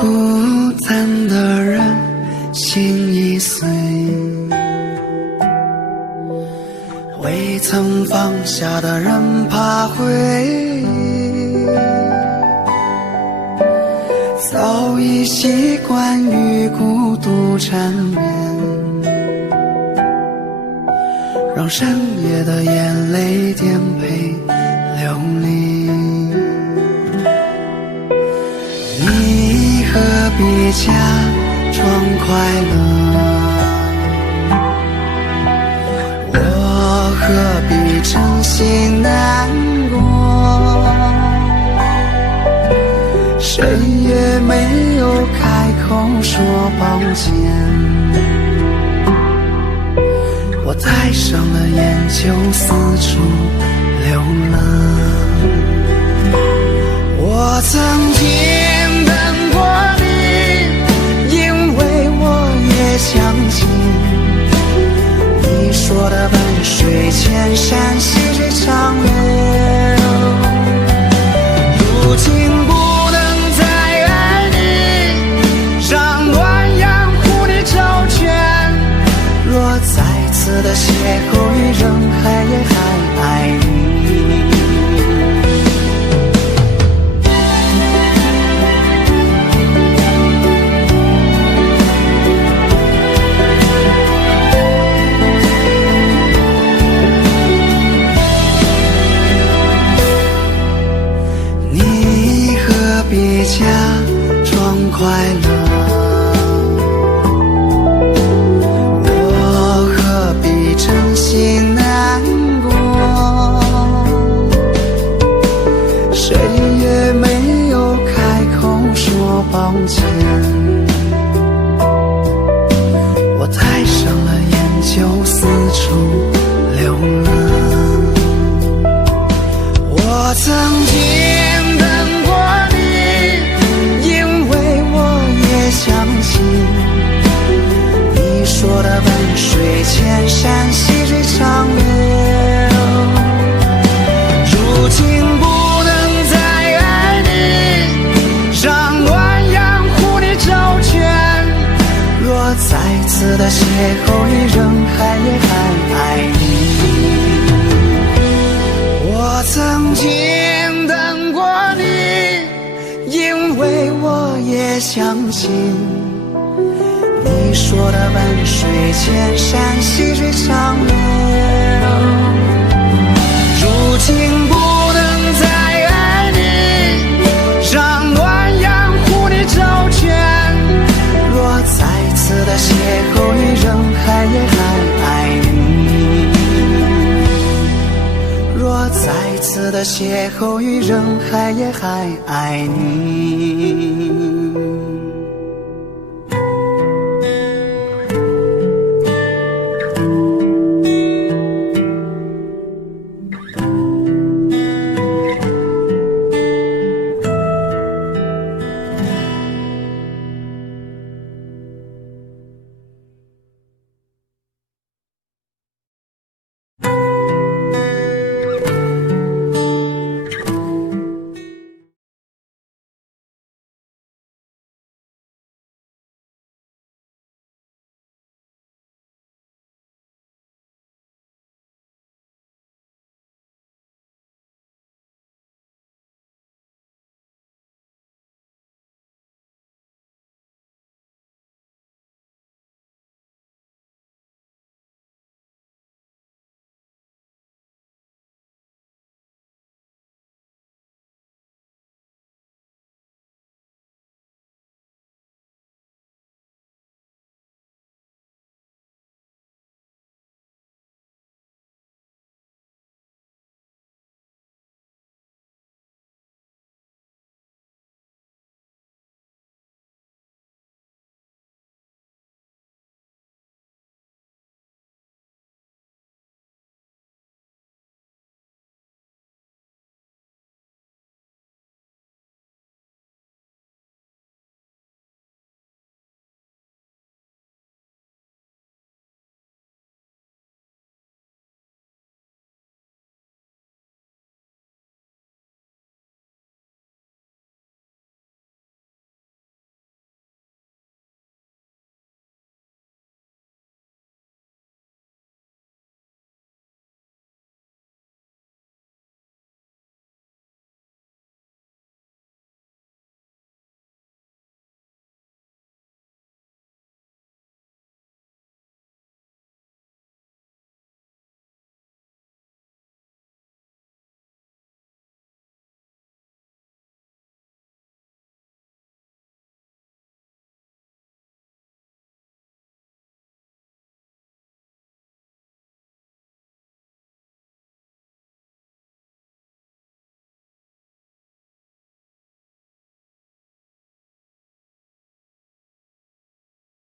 孤单的人心已碎，未曾放下的人怕会早已习惯与孤独缠绵，让深夜的眼泪颠沛流离。你何必假装快乐，我何必真心难过，谁也没有开口说抱歉，我戴上了眼就四处流浪。我曾经等过你，因为我也相信你说的万水千山细水长流。如今不能再爱你，让暖阳护你周全，若再次的邂逅于人海，也还爱你。你何必假装快乐，我何必真心难过，谁也没有开口说抱歉，我戴上了眼就四处流浪。我曾经等过你，因为我也相信你说的万水千山细水长流。如今不能再爱你，让暖阳护你周全，若再次的邂逅于人海，也还爱你。我曾经等过你，因为我也相信你说的万水千山细水长流。如今不能再爱你，让暖阳护你周全，若再次的邂逅于人海，也还爱你。若再次的邂逅于人海，也还爱你。